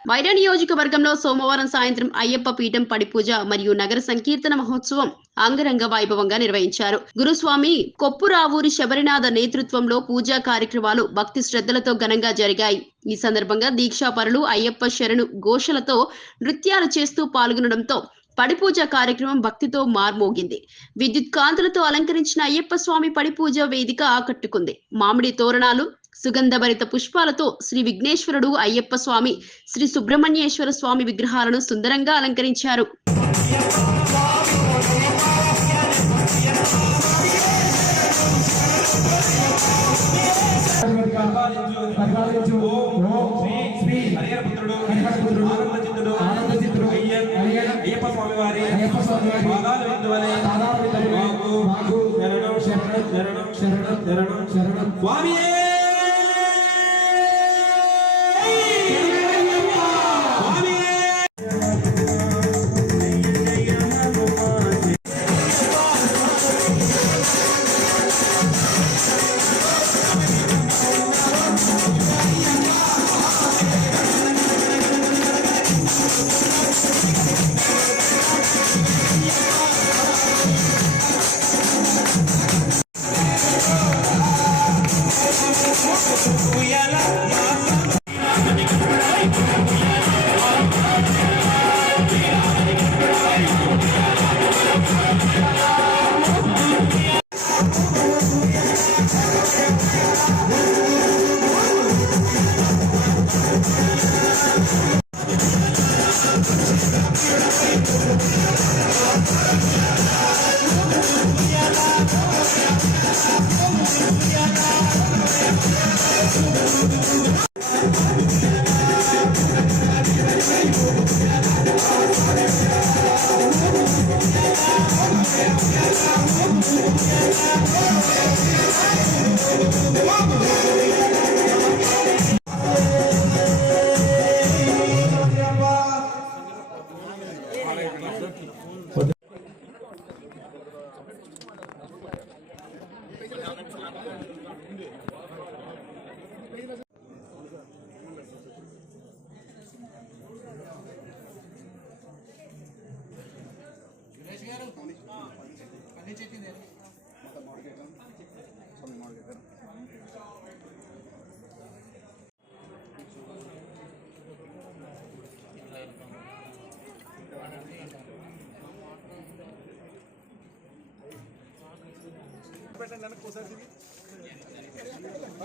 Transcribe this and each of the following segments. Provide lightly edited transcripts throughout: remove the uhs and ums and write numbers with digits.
వైరా నియోజకవర్గంలో సోమవారం సాయంత్రం అయ్యప్ప పీఠం పడిపూజ మరియు నగర సంకీర్తన మహోత్సవం అంగరంగ వైభవంగా నిర్వహించారు. గురుస్వామి కొప్పురావూరి శబరినాథ నేతృత్వంలో పూజా కార్యక్రమాలు భక్తి శ్రద్ధలతో ఘనంగా జరిగాయి. ఈ సందర్భంగా దీక్షాపరులు అయ్యప్ప శరణు ఘోషలతో నృత్యాలు చేస్తూ పాల్గొనడంతో పడిపూజ కార్యక్రమం భక్తితో మార్మోగింది. విద్యుత్ కాంతులతో అలంకరించిన అయ్యప్ప స్వామి పడిపూజ వేదిక ఆకట్టుకుంది. మామిడి తోరణాలు, సుగంధభరిత పుష్పాలతో శ్రీ విఘ్నేశ్వరుడు, అయ్యప్ప స్వామి, శ్రీ సుబ్రహ్మణ్యేశ్వర స్వామి విగ్రహాలను సుందరంగా అలంకరించారు.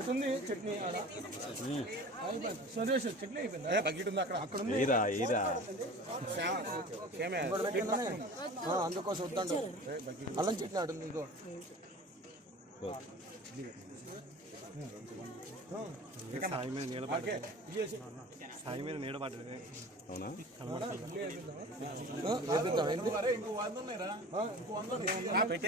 చట్నీ చట్నీ అందుకోసం వద్దండి. అల్లం చట్నీ ఆడుంది ఇంకో సాయి మీద నీడబడ్డది. అవునా?